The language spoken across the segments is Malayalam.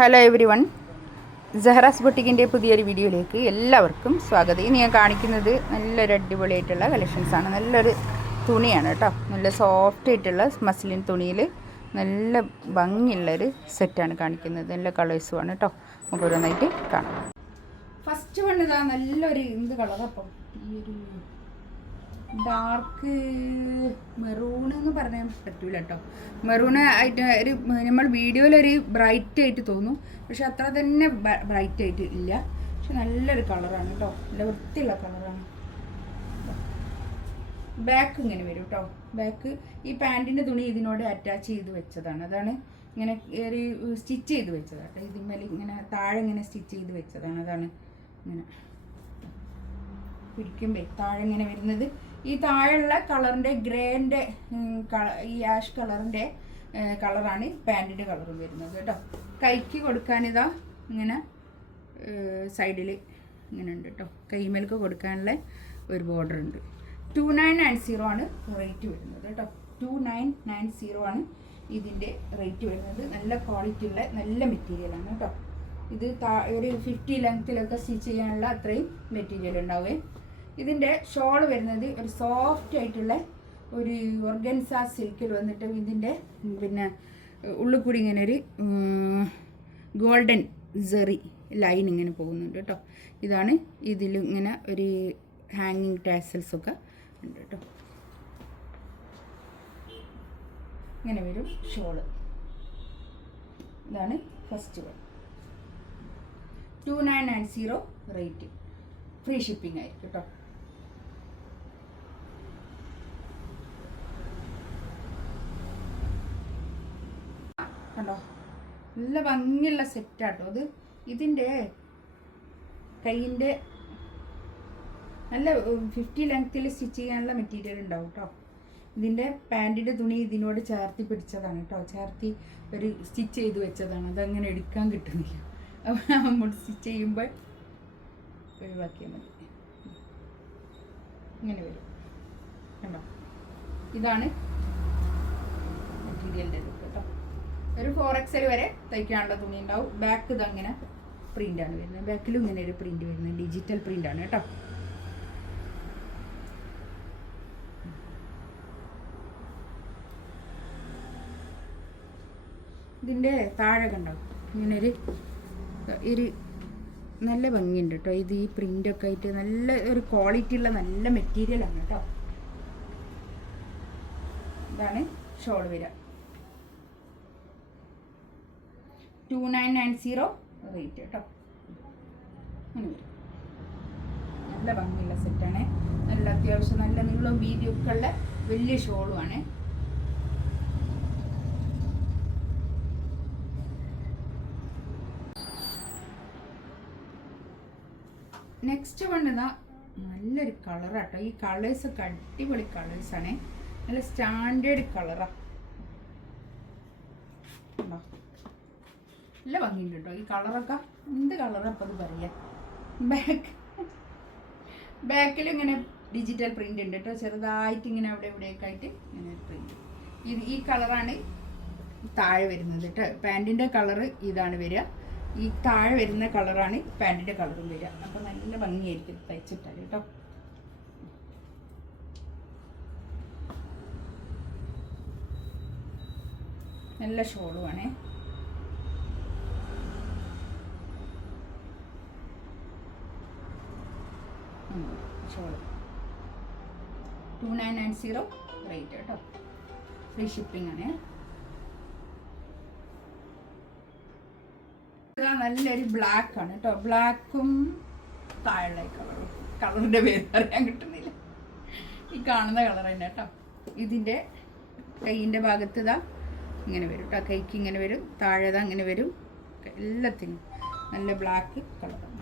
ഹലോ എവരി വൺ, സെഹ്റാസ് ബൊട്ടിക്കിൻ്റെ പുതിയൊരു വീഡിയോയിലേക്ക് എല്ലാവർക്കും സ്വാഗതം. ഇനി ഞാൻ കാണിക്കുന്നത് നല്ലൊരു അടിപൊളിയായിട്ടുള്ള കളക്ഷൻസാണ്. നല്ലൊരു തുണിയാണ് കേട്ടോ. നല്ല സോഫ്റ്റ് ആയിട്ടുള്ള മസ്ലിൻ തുണിയിൽ നല്ല ഭംഗിയുള്ളൊരു സെറ്റാണ് കാണിക്കുന്നത്. നല്ല കളേഴ്സുമാണ് കേട്ടോ. നമുക്ക് ഓരോന്നായിട്ട് കാണാം. ഫസ്റ്റ് വൺ ഇതാ നല്ലൊരു എന്ത് കളറപ്പം, ഈ ഒരു ഡാർക്ക് മെറൂൺ എന്ന് പറയാൻ പറ്റൂല കേട്ടോ. മെറൂൺ ആയിട്ട് ഒരു നമ്മൾ വീഡിയോയിലൊരു ബ്രൈറ്റ് ആയിട്ട് തോന്നും, പക്ഷെ അത്ര തന്നെ ബ്രൈറ്റ് ആയിട്ട് ഇല്ല. പക്ഷെ നല്ലൊരു കളറാണ് കേട്ടോ. നല്ല വൃത്തിയുള്ള കളറാണ്. ബാക്ക് ഇങ്ങനെ വരും കേട്ടോ. ബാക്ക് ഈ പാൻറ്റിൻ്റെ തുണി ഇതിനോട് അറ്റാച്ച് ചെയ്ത് വെച്ചതാണ്. അതാണ് ഇങ്ങനെ ഒരു സ്റ്റിച്ച് ചെയ്ത് വെച്ചതാണ് കേട്ടോ. ഇതിന്മേൽ ഇങ്ങനെ താഴെ ഇങ്ങനെ സ്റ്റിച്ച് ചെയ്ത് വെച്ചതാണ്. അതാണ് ഇങ്ങനെ പിടിക്കുമ്പോൾ താഴെ ഇങ്ങനെ വരുന്നത്. ഈ താഴെയുള്ള കളറിൻ്റെ ഗ്രേൻ്റെ ഈ ആഷ് കളറിൻ്റെ കളറാണ് പാൻറ്റിൻ്റെ കളറും വരുന്നത് കേട്ടോ. കൈക്ക് കൊടുക്കാനിതാ ഇങ്ങനെ സൈഡിൽ ഇങ്ങനെ ഉണ്ട് കേട്ടോ. കൈമേൽക്ക് കൊടുക്കാനുള്ള ഒരു ബോർഡർ ഉണ്ട്. 2990 ആണ് റേറ്റ് വരുന്നത് കേട്ടോ. 2990 ആണ് ഇതിൻ്റെ റേറ്റ് വരുന്നത്. നല്ല ക്വാളിറ്റി ഉള്ള നല്ല മെറ്റീരിയലാണ് കേട്ടോ. ഇത് ഒരു 50 ലെങ്ത്തിലൊക്കെ സ്റ്റിച്ച് ചെയ്യാനുള്ള അത്രയും മെറ്റീരിയൽ ഉണ്ടാവുകയും. ഇതിൻ്റെ ഷോൾ വരുന്നത് ഒരു സോഫ്റ്റ് ആയിട്ടുള്ള ഒരു ഓർഗൻസ സിൽക്കിൽ വന്നിട്ട് ഇതിൻ്റെ പിന്നെ ഉള്ളിൽ കൂടി ഇങ്ങനെ ഒരു ഗോൾഡൻ സെറി ലൈൻ ഇങ്ങനെ പോകുന്നുണ്ട് കേട്ടോ. ഇതാണ് ഇതിൽ ഇങ്ങനെ ഒരു ഹാങ്ങിങ് ടാസൽസൊക്കെ ഉണ്ട് കേട്ടോ. ഇങ്ങനെ വരും ഷോള്. ഇതാണ് first one. 2990 rate. Free shipping ആയിരിക്കും കേട്ടോ. കണ്ടോ, നല്ല ഭംഗിയുള്ള സെറ്റാട്ടോ അത്. ഇതിൻ്റെ കയ്യിൻ്റെ നല്ല 50 ലെങ്ത്തിൽ സ്റ്റിച്ച് ചെയ്യാനുള്ള മെറ്റീരിയൽ ഉണ്ടാവും കേട്ടോ. ഇതിൻ്റെ പാൻറ്റിൻ്റെ തുണി ഇതിനോട് ചേർത്തി പിടിച്ചതാണ് കേട്ടോ. ചേർത്തി ഒരു സ്റ്റിച്ച് ചെയ്ത് വെച്ചതാണ്. അതങ്ങനെ എടുക്കാൻ കിട്ടുന്നില്ല. അപ്പോൾ നമ്മൾ സ്റ്റിച്ച് ചെയ്യുമ്പോൾ ഒഴിവാക്കിയാൽ മതി. ഇങ്ങനെ വരും കണ്ടോ. ഇതാണ് മെറ്റീരിയലിൻ്റെ ലുക്ക് കേട്ടോ. ഒരു 4XL വരെ തയ്ക്കാനുള്ള തുണി ഉണ്ടാവും. ബാക്ക് ഇതങ്ങനെ പ്രിൻ്റാണ് വരുന്നത്. ബാക്കിലും ഇങ്ങനെ ഒരു പ്രിൻ്റ് വരുന്നത് ഡിജിറ്റൽ പ്രിൻ്റാണ് കേട്ടോ. ഇതിൻ്റെ താഴെ കണ്ടാവും ഇങ്ങനെ ഒരു നല്ല ഭംഗിയുണ്ട് കേട്ടോ. ഇത് ഈ പ്രിൻ്റൊക്കെ ആയിട്ട് നല്ല ഒരു ക്വാളിറ്റി ഉള്ള നല്ല മെറ്റീരിയലാണ് കേട്ടോ. ഇതാണ് ഷോൾ വരിക. 2990 റേറ്റ് കേട്ടോ. അങ്ങനെ വരും. നല്ല ഭംഗിയുള്ള സെറ്റാണ്. നല്ല അത്യാവശ്യം നല്ല നീളവും വീതിയൊക്കെ ഉള്ള വലിയ ഷോളുമാണ്. നെക്സ്റ്റ് വണ്ണതാ നല്ലൊരു കളറാട്ടോ. ഈ കളേഴ്സൊക്കെ അടിപൊളി കളേഴ്സാണ്. നല്ല സ്റ്റാൻഡേർഡ് കളറാണ്. നല്ല ഭംഗിയുണ്ട് കേട്ടോ. ഈ കളറൊക്കെ എന്ത് കളറാണ് അപ്പം അത് പറയാം. ബാക്കിൽ ഇങ്ങനെ ഡിജിറ്റൽ പ്രിൻ്റ് ഉണ്ട് കേട്ടോ. ചെറുതായിട്ട് ഇങ്ങനെ അവിടെ ഇവിടെയൊക്കെ ആയിട്ട് ഇങ്ങനെ പ്രിൻ്റ്. ഈ കളറാണ് താഴെ വരുന്നത് കേട്ടോ. പാൻറ്റിൻ്റെ കളറ് ഇതാണ് വരിക. ഈ താഴെ വരുന്ന കളറാണ് പാൻറ്റിൻ്റെ കളറും വരിക. അപ്പോൾ നല്ല ഭംഗിയായിരിക്കും തയ്ച്ചിട്ടാൽ കേട്ടോ. നല്ല ഷോളുമാണേ. ഷോള് 2990 റേറ്റ് കേട്ടോ. ഫ്രീ ഷിപ്പിംഗ് ആണ്. നല്ലൊരു ബ്ലാക്ക് ആണ് കേട്ടോ. ബ്ലാക്കും താഴെ കളറും. കളറിൻ്റെ പേര് അറിയാൻ കിട്ടുന്നില്ല. ഈ കാണുന്ന കളർ തന്നെ കേട്ടോ. ഇതിൻ്റെ കൈയിൻ്റെ ഭാഗത്ത് ഇതാ ഇങ്ങനെ വരും കേട്ടോ. കൈക്ക് ഇങ്ങനെ വരും, താഴെതാ ഇങ്ങനെ വരും. എല്ലാത്തിനും നല്ല ബ്ലാക്ക് കളറാണ്.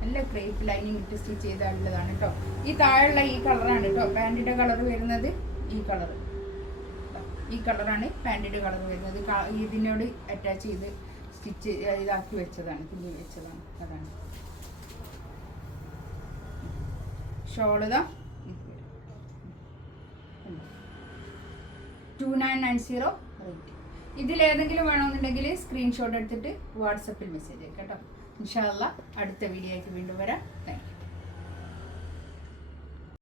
നല്ല ക്രേപ്പ് ലൈനിങ് ഇട്ട് സ്റ്റിച്ച് ചെയ്തുള്ളതാണ് കേട്ടോ. ഈ താഴെയുള്ള ഈ കളറാണ് കേട്ടോ പാൻറ്റിൻ്റെ കളർ വരുന്നത്. ഈ കളറാണ് പാൻറ്റിൻ്റെ കളർ വരുന്നത്. ഇതിനോട് അറ്റാച്ച് ചെയ്ത് സ്റ്റിച്ച് ഇതാക്കി വെച്ചതാണ്, തുന്നി വെച്ചതാണ്. അതാണ് ഷോളിതാ 2990 റേറ്റ്. ഇതിലേതെങ്കിലും വേണമെന്നുണ്ടെങ്കിൽ സ്ക്രീൻഷോട്ട് എടുത്തിട്ട് വാട്സപ്പിൽ മെസ്സേജ് അയക്കാം കേട്ടോ. ഇൻഷാ അല്ലാഹ് അടുത്ത വീഡിയോ ആയിട്ട് വീണ്ടും വരാം. Thank you.